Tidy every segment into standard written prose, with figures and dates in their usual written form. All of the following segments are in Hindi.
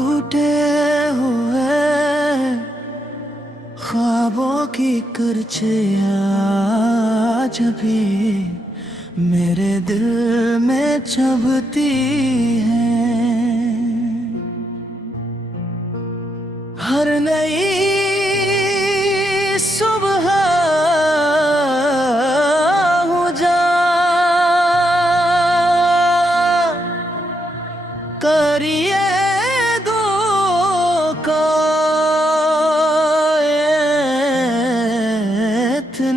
टूटे हुए ख्वाबों की करछियाँ आज भी मेरे दिल में चुभती हैं। हर नई सुबह हो जा करिए दो का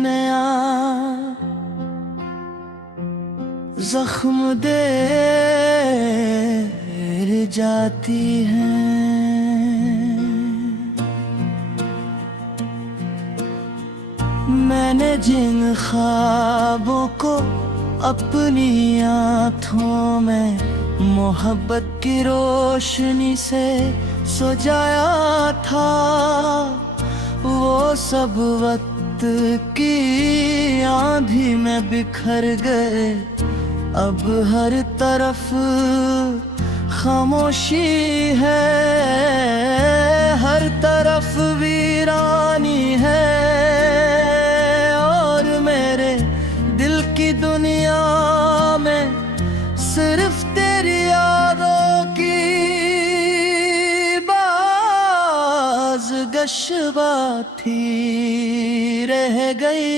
नया जख्म दे जाती हैं। मैंने जिन ख्वाबों को अपनी आँखों में मोहब्बत की रोशनी से सजाया था, वो सब वक्त की आंधी में बिखर गए। अब हर तरफ खामोशी है, हर तरफ वीरानी है, और मेरे दिल की दुनिया में सिर्फ तेरी यादों की बाज़गशबा थी रह गई।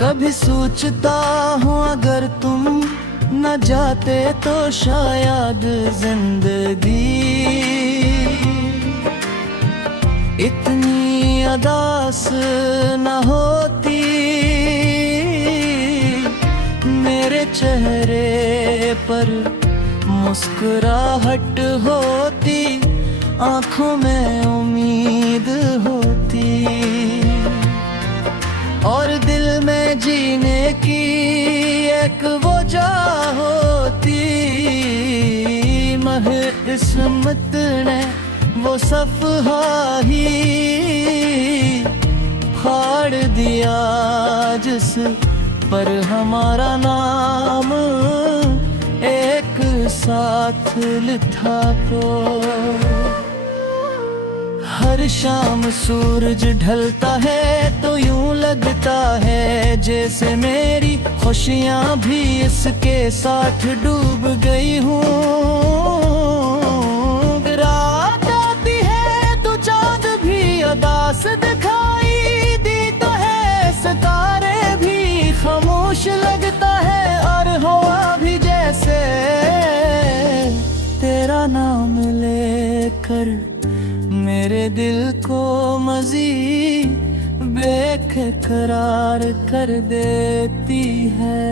कभी सोचता हूँ अगर तुम न जाते तो शायद जिंदगी इतनी अदास न होती। मेरे चेहरे पर मुस्कुराहट होती, आंखों में उम्मीद होती, और दिल में जीने की एक वजह होती। मगर किस्मत ने वो सफ़हा ही फाड़ दिया जिस पर हमारा नाम एक साथ लिखा हो। हर शाम सूरज ढलता है तो यूं लगता है जैसे मेरी खुशियाँ भी इसके साथ डूब गई हूँ। रात आती है तो चाँद भी उदास दिखाई देता है, सितारे भी खामोश लगता है, और हवा भी जैसे तेरा नाम लेकर मेरे दिल को मज़ीद बेकरार कर देती है।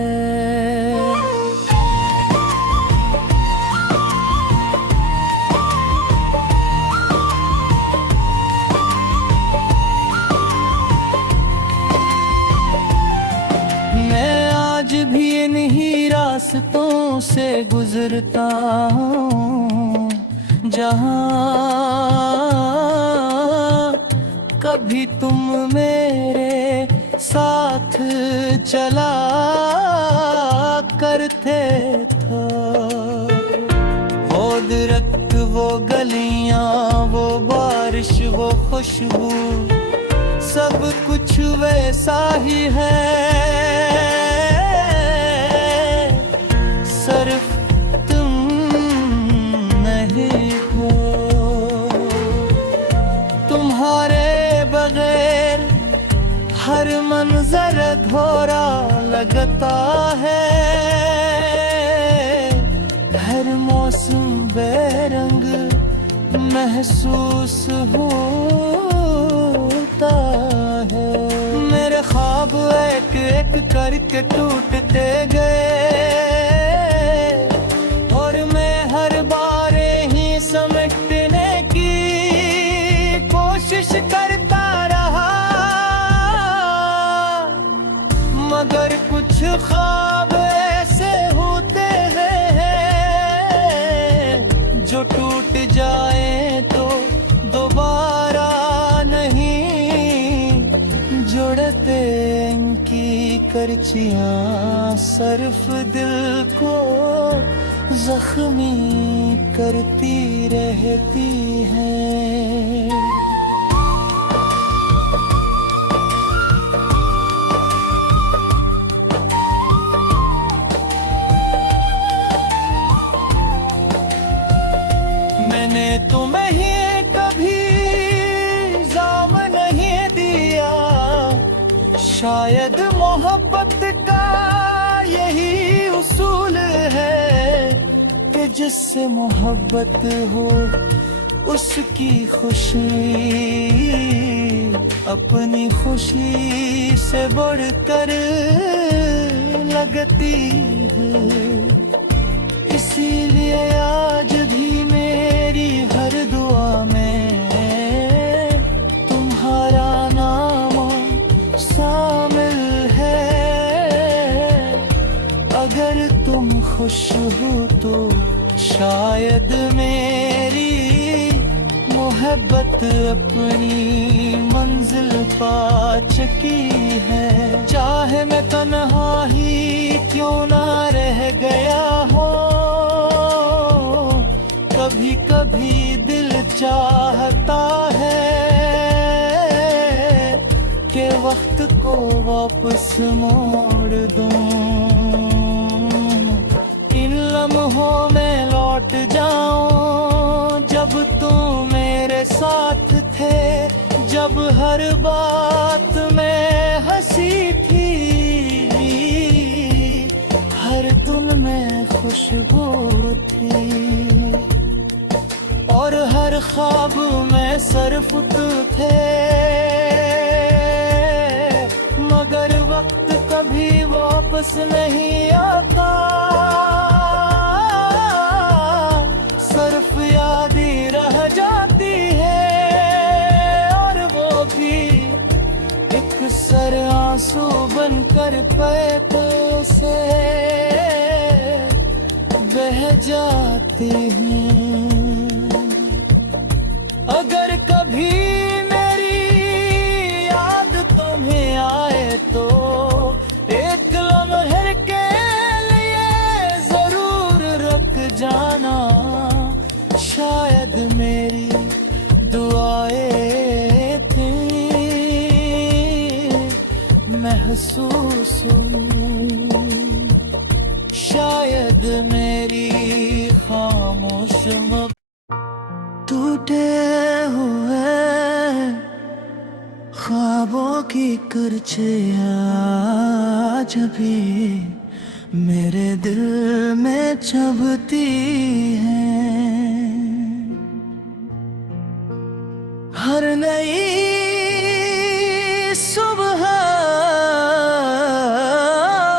मैं आज भी इन्हीं रास्तों से गुजरता हूँ जहाँ कभी तुम मेरे साथ चला करते थे। वो दरख्त, वो गलियां, वो बारिश, वो खुशबू, सब कुछ वैसा ही है, सिर्फ हर मंजर अधूरा लगता है, हर मौसम बेरंग महसूस होता है। मेरे ख्वाब एक एक करके टूटते गए, और मैं हर बार ही समेटने की कोशिश करता रहा, मगर कुछ ख्वाब ऐसे होते हैं जो टूट जाए खामोशियाँ सिर्फ दिल को जख्मी करती रहती हैं। मैंने तुम्हें ही कभी जाम नहीं दिया, शायद मोहब्बत का यही उसूल है कि जिससे मोहब्बत हो उसकी खुशी अपनी खुशी से बढ़कर लगती है। इसीलिए आज भी मेरी हर दुआ में तुम्हारा नाम शामिल है। अगर तुम खुश हो तो शायद मेरी मोहब्बत अपनी मंजिल पा चुकी है। चाहे मैं तन्हा ही क्यों ना रह गया हो, कभी कभी दिल चाहता है कि वक्त को वापस मोड़ दूं, इन लम्हों में लौट जाऊं जब तुम मेरे साथ थे, जब हर बात में हंसी थी, हर धुन में खुशबू थी और हर ख्वाब में सिर्फ तू थे। मगर वक्त कभी वापस नहीं आता, सिर्फ याद ही रह जाती है और वो भी एक सर आंसू बनकर पैर से बह जाती हैं। अगर कभी मेरी याद तुम्हें आए तो एक लम्हे के लिए जरूर रुक जाना, शायद मेरी दुआएं थी महसूस हुई, शायद मेरी खामोश टूटे हुए ख्वाबों की करछियाँ आज भी मेरे दिल में चुभती हैं। हर नई सुबह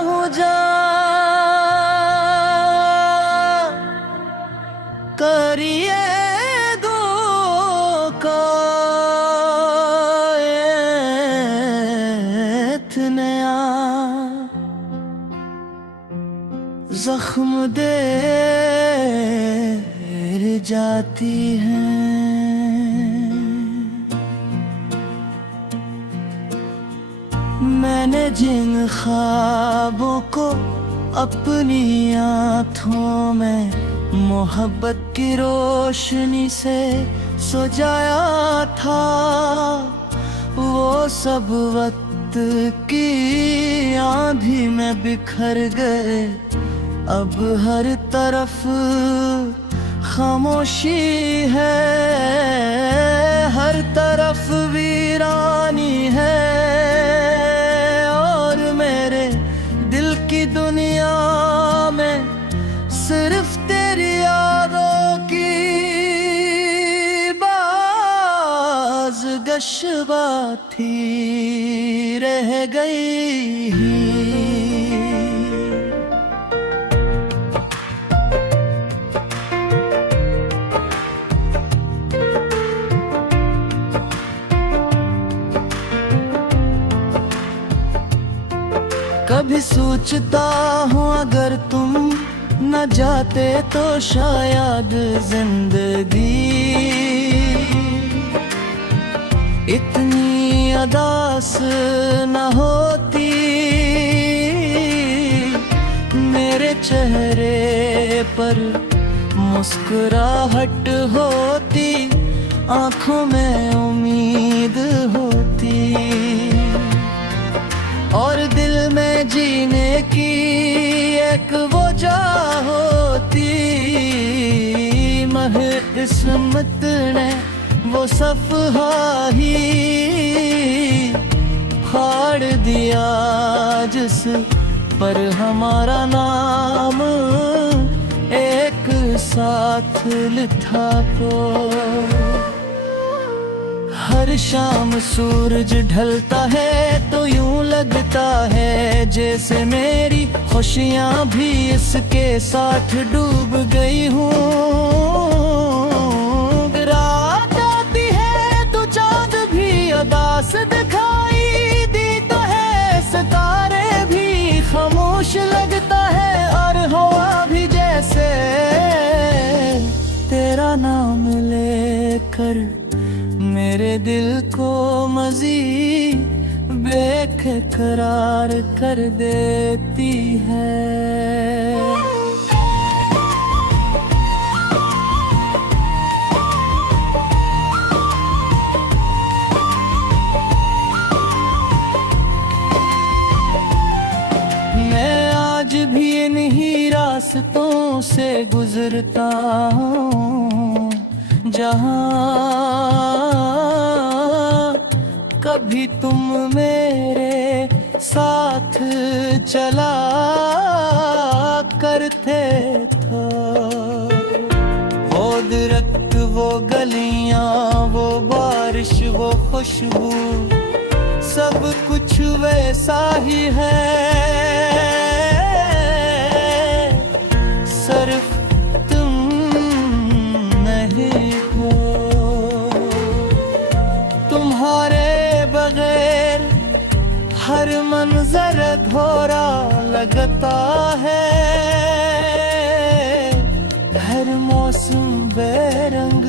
हो जा करिए जख्म दे जाती हैं। मैंने जिन ख्वाबों को अपनी आँखों में मोहब्बत की रोशनी से सजाया था, वो सब वक्त की आंधी में बिखर गए। अब हर तरफ खामोशी है, हर तरफ वीरानी है और मेरे दिल की दुनिया में सिर्फ तेरी यादों की बाज़गशबा थी रह गई। कभी सोचता हूँ अगर तुम न जाते तो शायद जिंदगी इतनी अदास न होती। चेहरे पर मुस्कुराहट होती, आंखों में उम्मीद होती, और दिल में जीने की एक वजह होती। मह किस्मत ने वो सफ़हा ही फाड़ दिया, जिस पर हमारा नाम एक साथ लिखा को। हर शाम सूरज ढलता है तो यूं लगता है जैसे मेरी खुशियां भी इसके साथ डूब गई हूँ। रात आती है तो चांद भी उदास दिखाई देता है, सितारे भी खामोश लगता है, और हवा भी जैसे तेरा नाम लेकर मेरे दिल को मज़ीद बेकरार कर देती है। मैं आज भी इन्हीं रास्तों से गुजरता हूँ जहाँ कभी तुम मेरे साथ चला करते थे। वो दरख्त, वो गलियां, वो बारिश, वो खुशबू, सब कुछ वैसा ही है, सिर्फ तुम नहीं हो। तुम्हारे बगैर हर मंजर अधूरा लगता है, हर मौसम बेरंग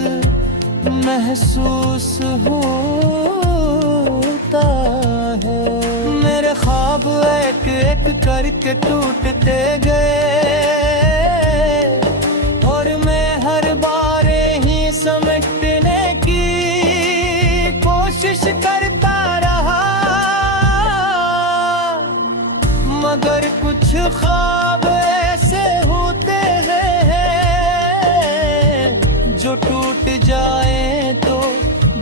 महसूस होता है। मेरे ख्वाब एक एक करके टूटते गए, और मैं हर बार ही समेटने की कोशिश करता रहा, मगर कुछ ख्वाब ऐसे होते हैं जो टूट जाए तो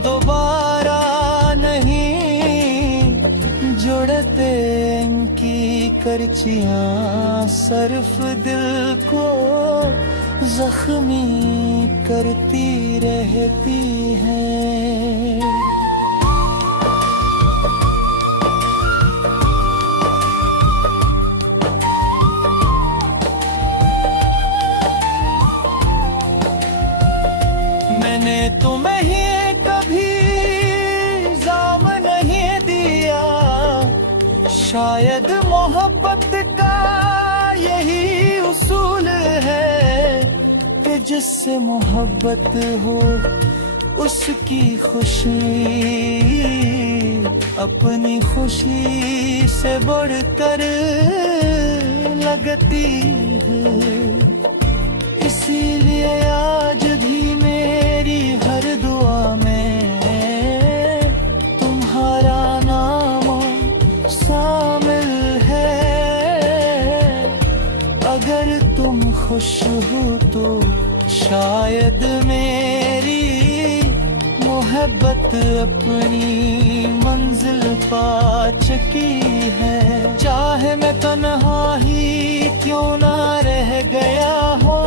दोबारा नहीं जुड़ते। इनकी करचियां सिर्फ दिल को जख्मी करती रहती हैं। मैंने तुम्हें ही कभी इल्ज़ाम नहीं दिया, शायद मोहब्बत का यही उसूल है कि जिससे मोहब्बत हो उसकी खुशी अपनी खुशी से बढ़कर लगती है। इसीलिए आज भी मेरी हर दुआ में तुम्हारा नाम शामिल है। अगर तुम खुश हो तो शायद मेरी मोहब्बत अपनी मंजिल पा चुकी है। चाहे मैं तन्हा ही क्यों ना रह गया हो,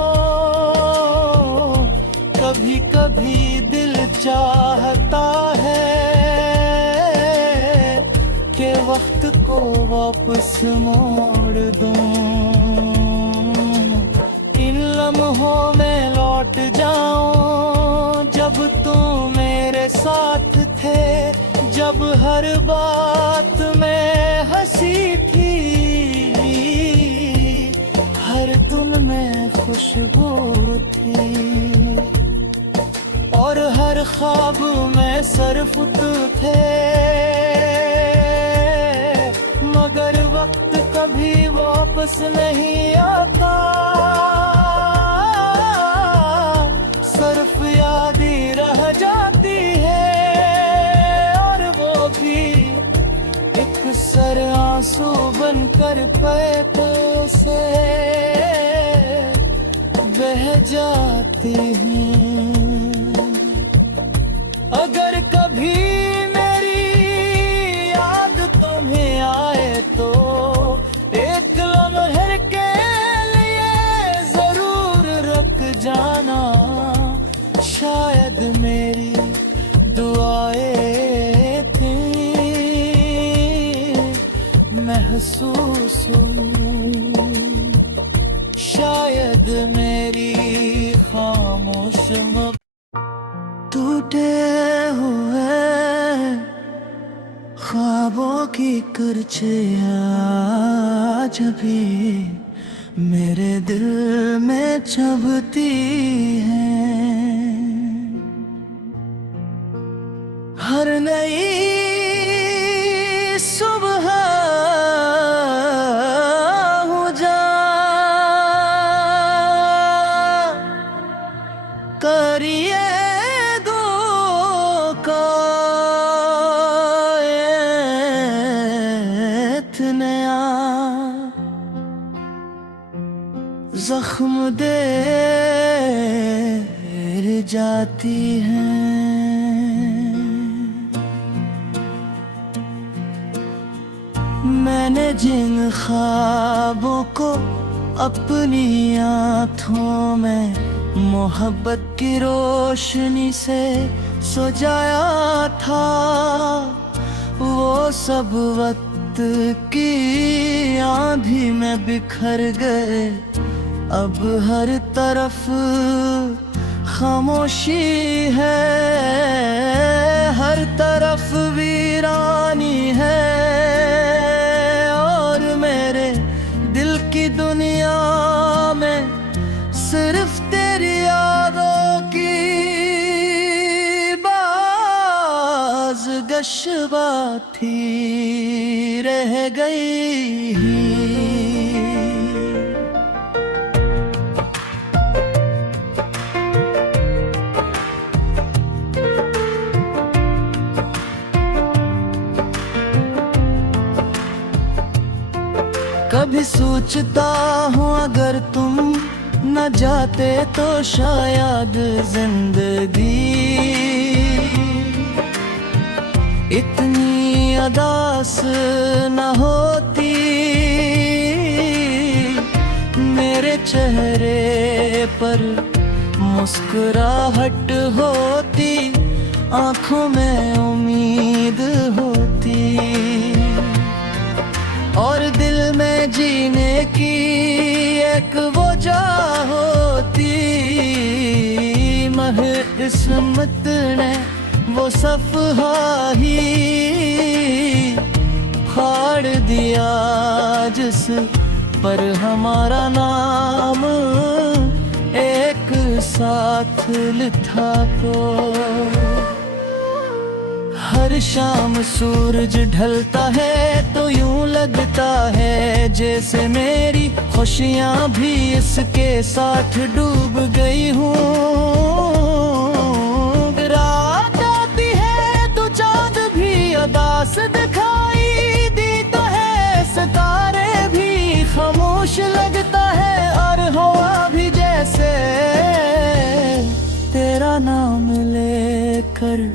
कभी कभी दिल चाहता है कि वक्त को वापस मोड़ दूं, इन लम्हों में लौट जाऊं जब तुम मेरे साथ थे, जब हर बात में हंसी थी, हर धुन में खुशबू थी, और हर ख्वाब में सिर्फ तू थे। मगर वक्त कभी वापस नहीं आता, सिर्फ याद ही रह जाती है, और वो भी एक सर आंसू बनकर पैर से बह जाती हूँ। अगर कभी मेरी याद तुम्हें आए तो एक लम्हे के लिए जरूर रख जाना, शायद मेरी दुआएं थी महसूस हुई, शायद मेरी खामोश टूटे हुए ख्वाबों की करछियाँ आज भी मेरे दिल में चुभती हैं। हर नई सुबह हो जा करिए जख्म देर जाती हैं। मैंने जिन ख्वाबों को अपनी आँखों में मोहब्बत की रोशनी से सजाया था, वो सब वक्त की आंधी में बिखर गए। अब हर तरफ खामोशी है, हर तरफ वीरानी है, और मेरे दिल की दुनिया में सिर्फ तेरी यादों की बाज़गशबा थी रह गई। कभी सोचता हूँ अगर तुम न जाते तो शायद जिंदगी इतनी अदास न होती, मेरे चेहरे पर मुस्कुराहट होती, आंखों में उम्मीद होती, और दिल में जीने की एक वजह होती। मह किस्मत ने वो सफ़हा ही फाड़ दिया जिस पर हमारा नाम एक साथ लिखा को। हर शाम सूरज ढलता है तो यूं लगता है जैसे मेरी खुशियाँ भी इसके साथ डूब गई हूँ। रात आती है तो चाँद भी उदास दिखाई देता है, सितारे भी खामोश लगता है, और हवा भी जैसे तेरा नाम लेकर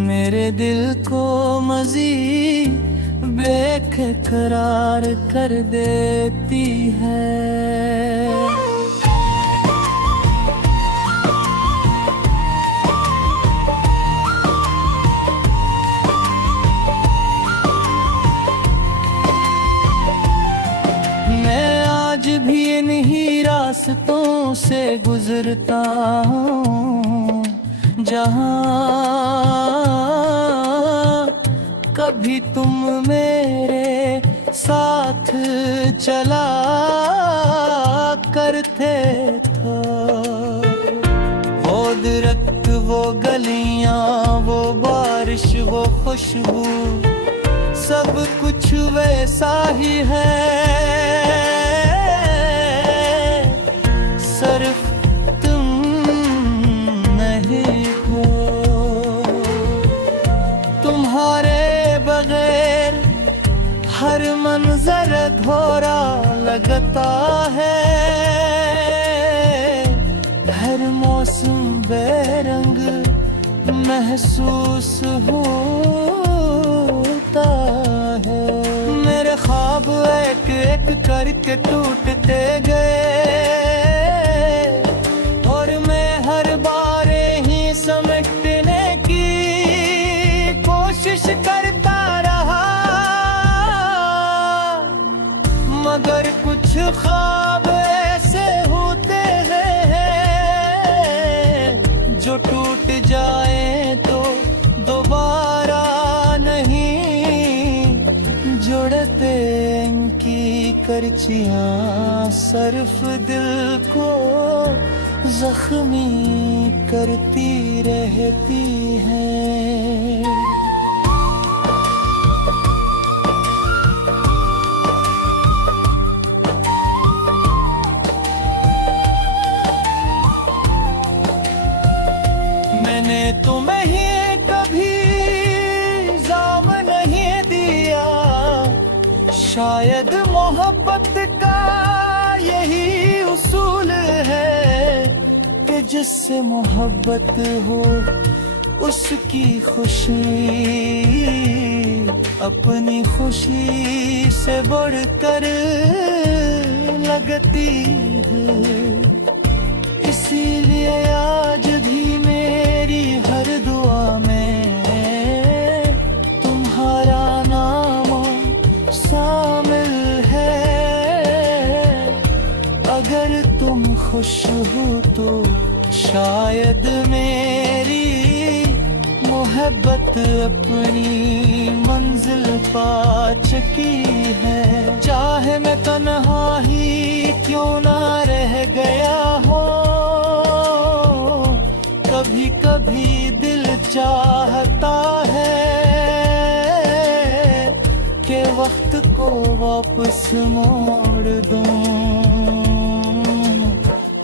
मेरे दिल को मज़ीद बेकरार कर देती है। मैं आज भी इन्हीं रास्तों से गुजरता हूँ जहाँ कभी तुम मेरे साथ चला करते थे। वो दरख्त, वो गलियां, वो बारिश, वो खुशबू, सब कुछ वैसा ही है। होता है, हर मौसम बेरंग महसूस होता है। मेरे ख्वाब एक एक करके टूटते गए और मैं हर बार ही समेटने की कोशिश करता रहा, मगर कुछ ख्वाब ऐसे होते हैं जो टूट जाए तो दोबारा नहीं जुड़ते। इनकी करचियां सिर्फ दिल को जख्मी करती रहती हैं। मैंने तुम्हें ही कभी इल्जाम नहीं दिया, शायद मोहब्बत का यही उसूल है कि जिससे मोहब्बत हो उसकी खुशी अपनी खुशी से बढ़कर लगती है। इसीलिए आज भी मेरी हर दुआ में तुम्हारा नाम शामिल है। अगर तुम खुश हो तो शायद मेरी मोहब्बत अपनी मंजिल पा चुकी है। चाहे मैं तन्हा ही क्यों ना रह गया हो, कभी कभी दिल चाहता है कि वक्त को वापस मोड़ दूं,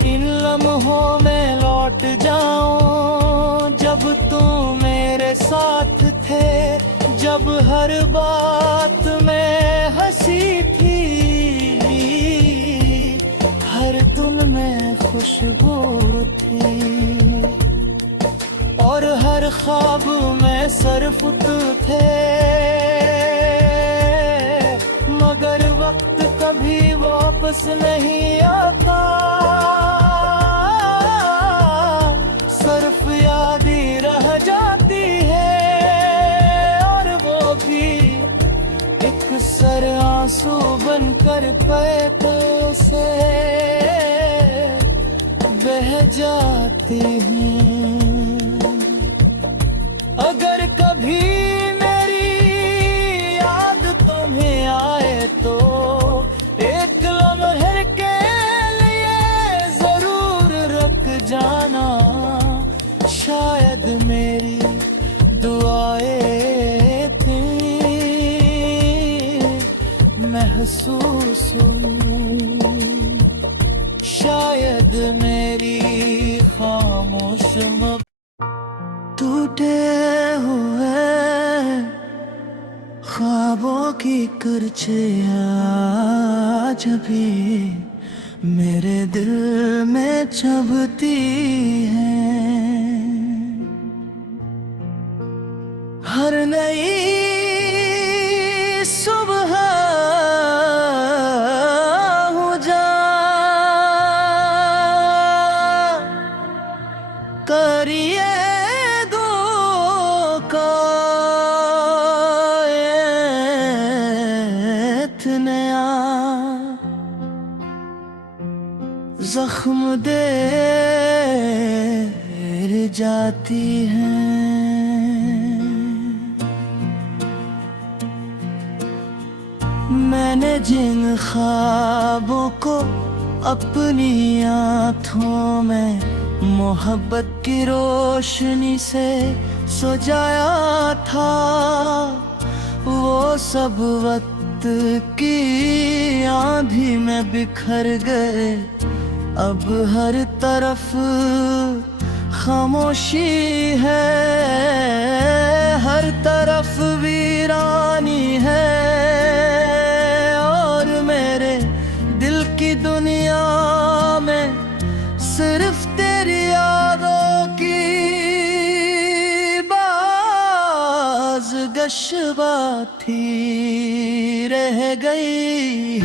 इन लम्हों में लौट जाऊं जब तुम मेरे साथ थे, जब हर बात में हंसी थी, हर धुन में खुशबू थी और हर ख्वाब में सिर्फ तू थे। मगर वक्त कभी वापस नहीं आता, सिर्फ याद ही रह जाती है और वो भी एक सर आंसू बनकर पैर से बह जाती हूँ। अगर कभी मेरी याद तुम्हें आए तो एक लम्हे के लिए जरूर रुक जाना, शायद मेरी दुआएं थी महसूस हुई, शायद मेरी खामोश टूटे हुए ख्वाबों की करछियां आज भी मेरे दिल में चुभती हैं। हर नई सुबह हो जा करिए जख्म देर जाती हैं। मैंने जिन ख्वाबों को अपनी आँखों में मोहब्बत की रोशनी से सजाया था, वो सब वक्त की आंधी में बिखर गए। अब हर तरफ खामोशी है, हर तरफ वीरानी है और मेरे दिल की काश बात ही रह गई।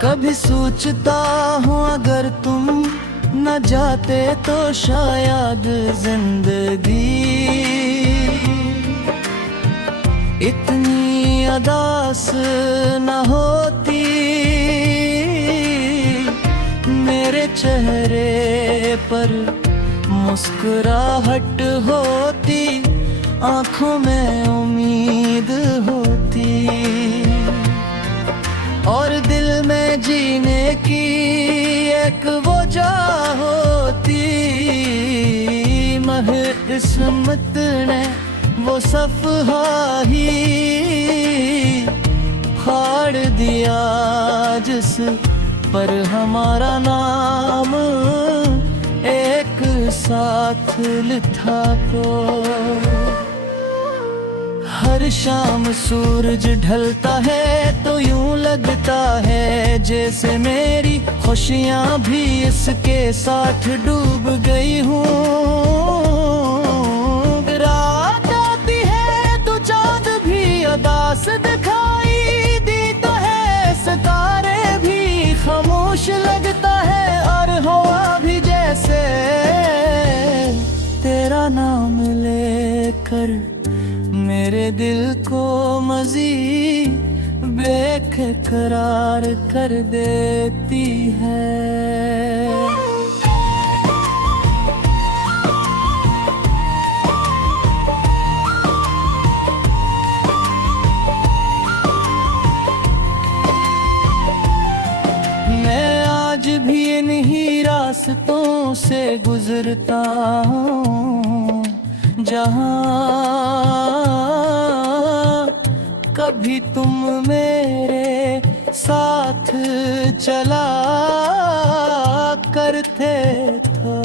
कभी सोचता हूँ अगर तुम न जाते तो शायद जिंदगी इतनी उदास न होती। मेरे चेहरे पर मुस्कुराहट होती, आंखों में उम्मीद होती और दिल में जीने की एक वजह होती। मगर किस्मत ने वो सफ़हा ही फाड़ दिया जिस पर हमारा नाम एक साथ लिखा को। हर शाम सूरज ढलता है तो यूं लगता है जैसे मेरी खुशियाँ भी इसके साथ डूब गई हूँ। रात आती है तो चांद भी उदास दिखाई देता है, सितारे भी खामोश लगता है और हवा भी जैसे तेरा नाम लेकर मेरे दिल को मज़ीद बेकरार कर देती है। मैं आज भी इन्हीं रास्तों से गुजरता हूँ जहाँ कभी तुम मेरे साथ चला करते थे।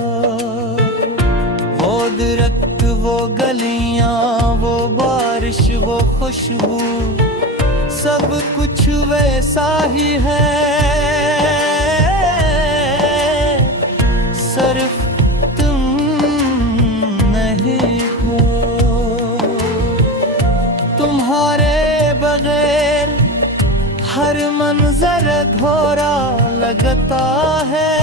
वो दरख्त, वो गलियां, वो बारिश, वो खुशबू, सब कुछ वैसा ही है, सिर्फ हर मंजर अधूरा लगता है।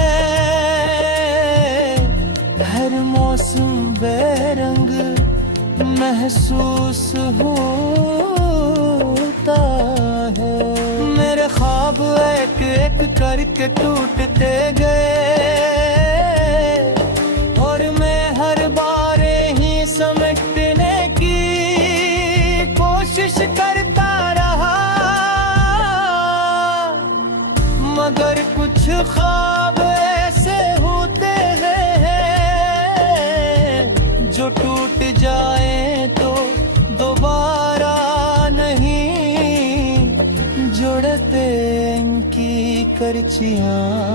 हर मौसम बेरंग महसूस होता है। मेरे ख्वाब एक एक करके टूटते गए और मैं हर बार ही समेटने की कोशिश करता रहा, मगर कुछ ख्वाब ऐसे होते हैं जो टूट जाए तो दोबारा नहीं जुड़ते इनकी करचियां।